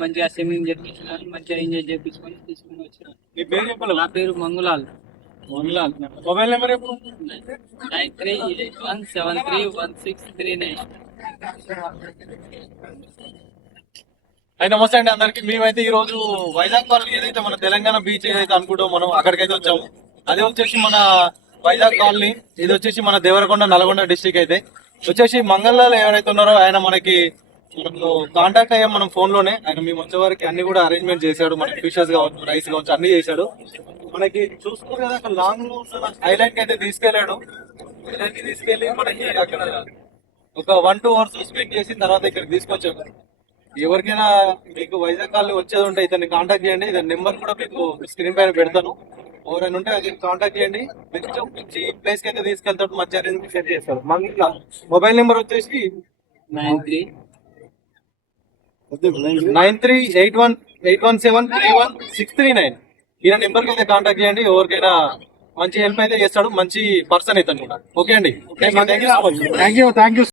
మంచిగా స్విమ్మింగ్ చేపించుకొని మంచిగా ఎంజాయ్ చేపించుకొని తీసుకుని వచ్చాను. నా పేరు మంగులాల్. Mobile number 9381731639. అయితే నమస్తే అండి అందరికి. మేమైతే ఈ రోజు వైజాగ్ కాలనీ ఏదైతే మన తెలంగాణ బీచ్ ఏదైతే అనుకుంటాం మనం అక్కడికైతే వచ్చాము. అదే వచ్చేసి మన వైజాగ్ కాలనీ, ఇది వచ్చేసి మన దేవరకొండ నల్గొండ డిస్టిక్. అయితే వచ్చేసి మంగళాలు ఎవరైతే ఉన్నారో ఆయన మనకి కాంటాక్ట్ అయ్యాం మనం ఫోన్ లోనే. ఆయన మేము వచ్చే వారికి అన్ని కూడా అరేంజ్మెంట్ చేశాడు. మనకి ఫిషెస్ కావచ్చు, రైస్ కావచ్చు, అన్ని చేశాడు. మనకి చూసుకున్నారు కదా అక్కడ లాంగ్ లో ఐలాండ్ కి అయితే తీసుకెళ్లాడు. ఐలాండ్ కి తీసుకెళ్లి మనకి అక్కడ ఒక 1-2 అవర్స్ స్పెండ్ చేసిన తర్వాత ఇక్కడికి తీసుకొచ్చాము. ఎవరికైనా మీకు వైజాగ్ కాలనీ వచ్చేది ఉంటే ఇతన్ని కాంటాక్ట్ చేయండి. ఇతని నెంబర్ కూడా మీకు స్క్రీన్ పైన పెడతాను. ఎవరైనా ఉంటే అది కాంటాక్ట్ చేయండి. మంచి ప్లేస్ కి అయితే తీసుకెళ్తాడు, మంచి అరేంజ్మెంట్ సెట్ చేస్తాడు. మన మొబైల్ నెంబర్ వచ్చేసి 9381173169. ఈయన నెంబర్ కి అయితే కాంటాక్ట్ చేయండి. ఎవరికైనా మంచి హెల్ప్ అయితే చేస్తాడు. మంచి పర్సన్ ఇతను కూడా. ఓకే అండి, థ్యాంక్ యూ.